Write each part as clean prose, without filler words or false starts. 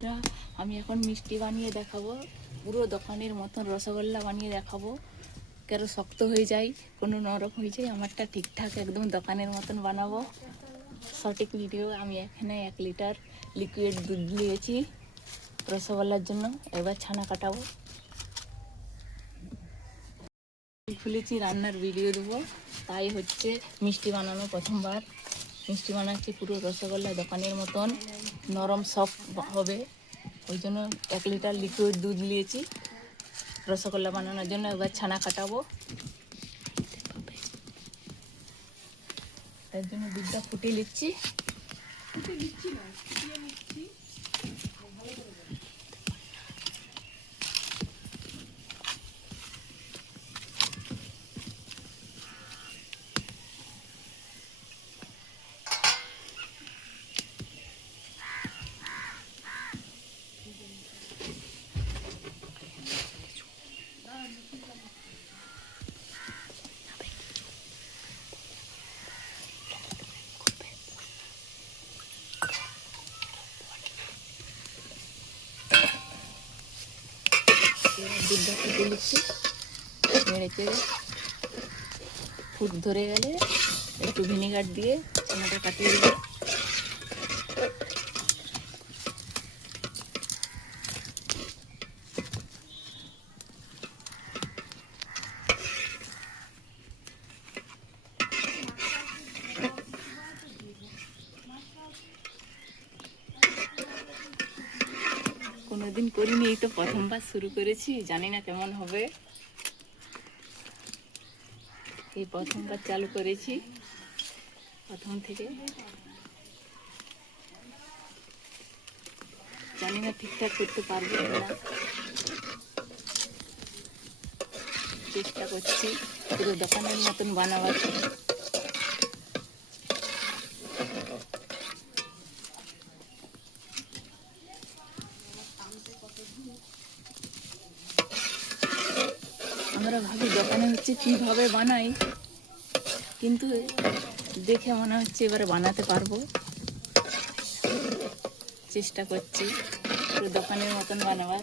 আমি এখন মিষ্টি বানিয়ে দেখাবো, পুরো দোকানের মতন রসগোল্লা বানিয়ে দেখাবো। কারো শক্ত হয়ে যায়, কোনো নরম হয়ে যায়, আমারটা ঠিকঠাক একদম দোকানের মতন বানাবো। সঠিক ভিডিও। আমি এখানে 1 লিটার লিকুইড দুধ নিয়েছি রসগোল্লার জন্য। এবার ছানা কাটাবো। খুলেছি, রান্নার ভিডিও দেবো, তাই হচ্ছে মিষ্টি বানানো প্রথমবার। মিষ্টি বানাচ্ছি পুরো রসগোল্লা দোকানের মতন নরম সফট হবে, ওই জন্য 1 লিটার লিকুইড দুধ নিয়েছি রসগোল্লা বানানোর জন্য। এবার ছানা কাটাবো, তার জন্য দুধটা ফুটিয়ে নিচ্ছি। দুধটা ফুটে নিচ্ছি, নেড়ে চেড়ে ফুট ধরে গেলে একটু ভিনেগার দিয়ে ছানাটা কাটিয়ে দেবো। কোনোদিন করিনি, এই তো প্রথমবার শুরু করেছি, জানি না কেমন হবে। এই প্রথমবার চালু করেছি, প্রথম থেকে জানি না ঠিকঠাক করতে পারবো না, চেষ্টা করছি পুরো দোকানের মতন বানাবার। আমরা ভাবি দোকানে হচ্ছে কীভাবে বানাই, কিন্তু দেখে মনে হচ্ছে এবারে বানাতে পারবো। চেষ্টা করছি পুরো দোকানের মতন বানাবার।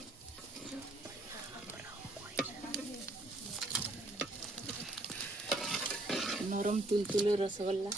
নরম তুলতুলে রসগোল্লা।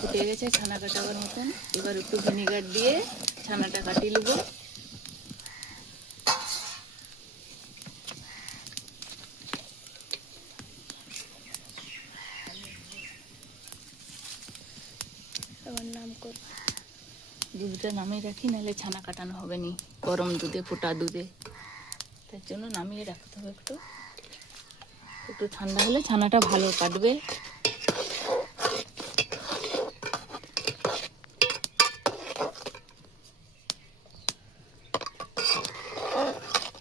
ফুটে গেছে ছানা কাটাবার মতন। এবার একটু ভিনেগার দিয়ে ছানাটা কাটিয়ে নেব। এবার নাম কর, দুধটা নামিয়ে রাখি, নাহলে ছানা কাটানো হবে নি গরম দুধে, ফোটা দুধে। তার জন্য নামিয়ে রাখতে হবে। একটু একটু ঠান্ডা হলে ছানাটা ভালো কাটবে।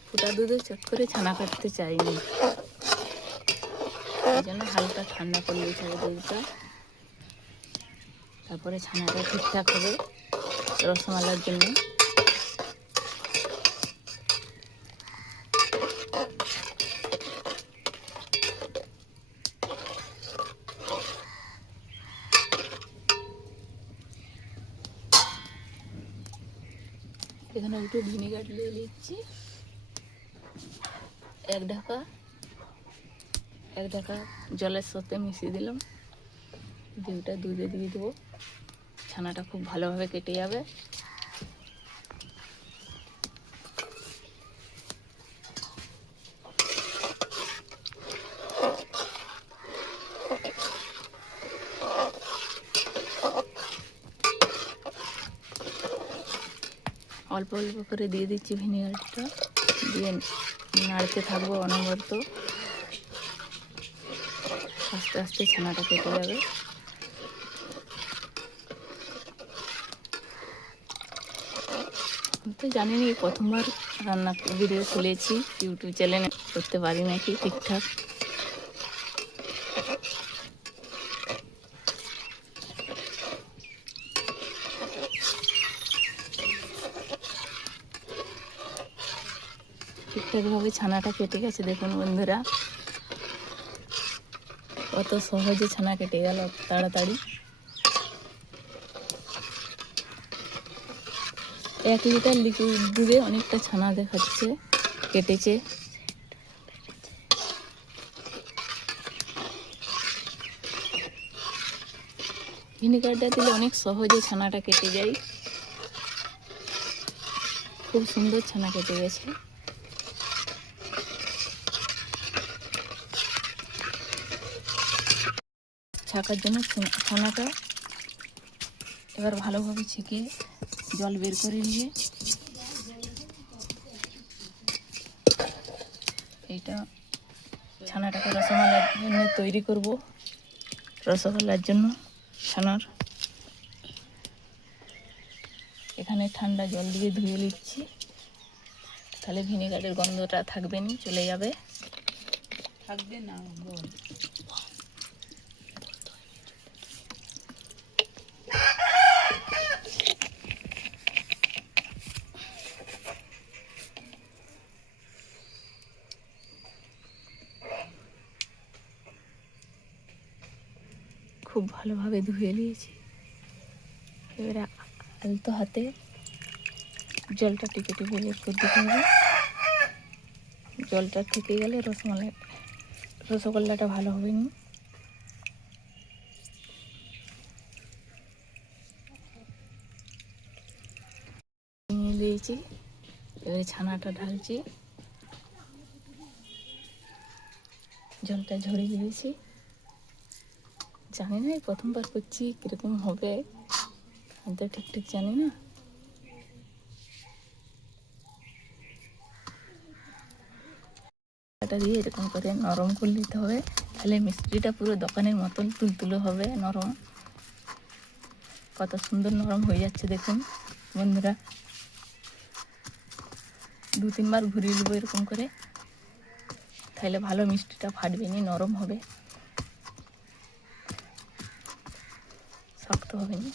ফোটা দুধে চট করে ছানা কাটতে চাইনি, এই জন্য হালকা ঠান্ডা করলে ছাড়া দুধটা, তারপরে ছানাটা ঠিকঠাক হবে রসমালাইয়ের জন্য। এখানে একটু ভিনেগার দিয়ে নিচ্ছি, 1 ঢাকা জলের সাথে মিশিয়ে দিলাম। ডিমটা দুধে দিয়ে দেবো, ছানাটা খুব ভালোভাবে কেটে যাবে। অল্প অল্প করে দিয়ে দিচ্ছি ভিনেগারটা, দিয়ে নাড়তে থাকবো অনবরত। আস্তে আস্তে ছানাটা কেটে যাবে। আমি তো জানি না, প্রথমবার রান্না ভিডিও খুলেছি, ইউটিউব চ্যানেলে করতে পারি নাকি ঠিকঠাক। ঠিকঠাকভাবে ছানাটা কেটে গেছে দেখুন বন্ধুরা, কত সহজে ছানা কেটে গেল তাড়াতাড়ি। 1 লিটার লিকুইড দুধে অনেকটা ছানা দেখাচ্ছে কেটেছে। ভিনেগারটা দিলে অনেক সহজে ছানাটা কেটে যায়, খুব সুন্দর ছানা কেটে গেছে। ছাকার জন্য ছানাটা এবার ভালোভাবে ছেঁকে জল বের করে নিয়ে এইটা ছানাটাকে রসমালাইয়ের জন্য তৈরি করব। রসগোল্লার জন্য ছানার এখানে ঠান্ডা জল দিয়ে ধুয়ে নিচ্ছি, তাহলে ভিনেগারের গন্ধটা থাকবে না, চলে যাবে। থাকবে না বল। খুব ভালোভাবে ধুয়ে নিয়েছি। এবারে আলতো হাতে জলটা টিপে টিপে বের করে দিতে হবে। জলটা থেকে গেলে রসগোল্লাটা ভালো হবে না। নিয়ে দিয়েছি, এবারে ছানাটা ঢালছি, জলটা ঝরিয়ে দিয়েছি। জানি না, এই প্রথমবার করছি, কীরকম হবে আমি তো ঠিক জানি না। এটা দিয়ে এরকম করে নরম করে নিতে হবে, তাহলে মিষ্টিটা পুরো দোকানের মতন তুলতুলো হবে, নরম। কত সুন্দর নরম হয়ে যাচ্ছে দেখুন বন্ধুরা। 2-3 বার ঘুরিয়ে নেবো এরকম করে, তাহলে ভালো মিষ্টিটা ফাটবে না, নরম হবে, শক্ত হবে না।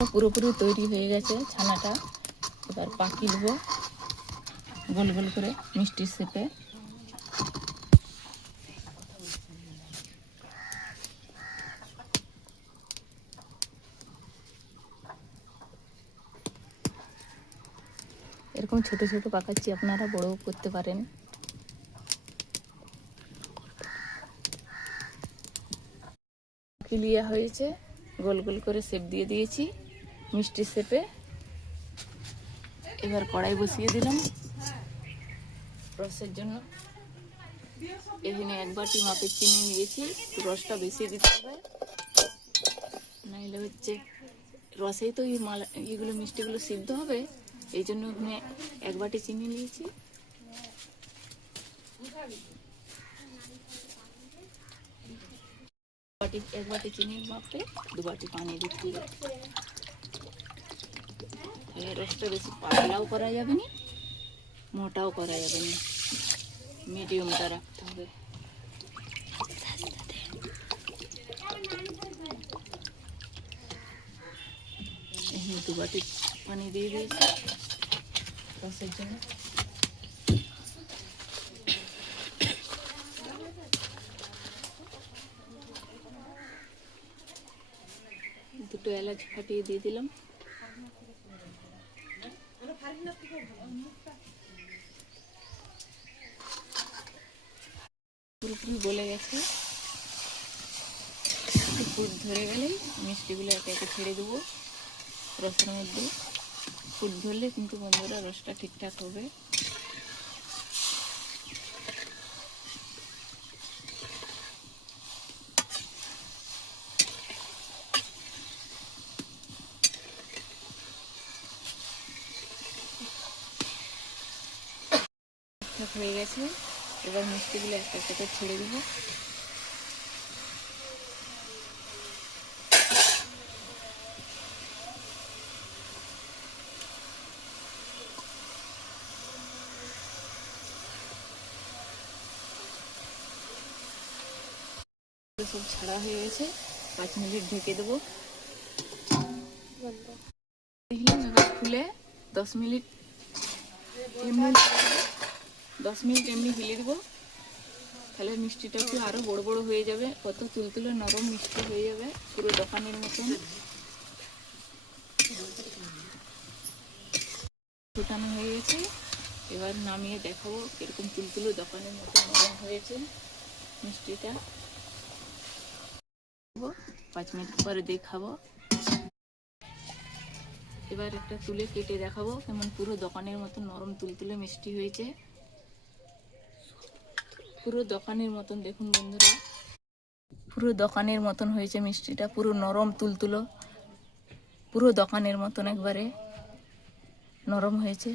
পুরোপুরি তৈরি হয়ে গেছে ছানাটা। এবার পাকি নেব গোল গোল করে মিষ্টির শেপে। এরকম ছোট ছোট পাকাচ্ছি, আপনারা বড়ও করতে পারেন। ক্লিয়ার হয়েছে, গোল গোল করে শেপ দিয়ে দিয়েছি মিষ্টির শেপে। এবার কড়াই বসিয়ে দিলাম রসের জন্য। এখানে 1 বাটি মাপের চিনি নিয়েছি, রসটা বেশি দিতে হবে, নাইলে হচ্ছে রসেই তো এগুলো মিষ্টিগুলো সিদ্ধ হবে। এই জন্য এখানে 1 বাটি চিনি নিয়েছি। এক বাটি চিনির মাপে 2 বাটি পানি দিতে হবে। রসটা বেশি পাতলাও করা যাবে না, মোটাও করা যাবে না, মিডিয়ামটা রাখতে হবে। এখানে 2 বাটি পানি দিয়ে দিয়েছি রসের জন্য। দুটো এলাচ ফাটিয়ে দিয়ে দিলাম। পুরোপুরি গলে গেছে, ফুট ধরে গেলেই মিষ্টিগুলো একে একে ছেড়ে দেবো রসের মধ্যে। ফুট ধরলে কিন্তু বন্ধুরা রসটা ঠিকঠাক হবে। ঠিকঠাক হয়ে গেছে। এবার মিষ্টিগুলো একটা একটা করে ছেড়ে দেবো। সব ছাড়া হয়ে গেছে, 5 মিনিট ঢেকে দেবো। দেখলে ঢাকা খুলে 10 মিনিট এমনি হিলে দেবো। তাহলে মিষ্টিটা একটু আরো বড় বড় হয়ে যাবে, কত তুলতুলে নরম মিষ্টি হয়ে যাবে, পুরো দোকানের মতন। ফুটানো হয়ে গেছে, এবার নামিয়ে দেখাবো কিরকম তুলতুলে দোকানের মতন নরম হয়েছে মিষ্টিটা। 5 মিনিট পরে দেখাবো। এবার একটা তুলে কেটে দেখাবো কেমন পুরো দোকানের মতন নরম তুলতুলে মিষ্টি হয়েছে, পুরো দোকানের মতন। দেখুন বন্ধুরা, পুরো দোকানের মতন হয়েছে মিষ্টিটা, পুরো নরম তুলতুলো, পুরো দোকানের মতন একবারে নরম হয়েছে।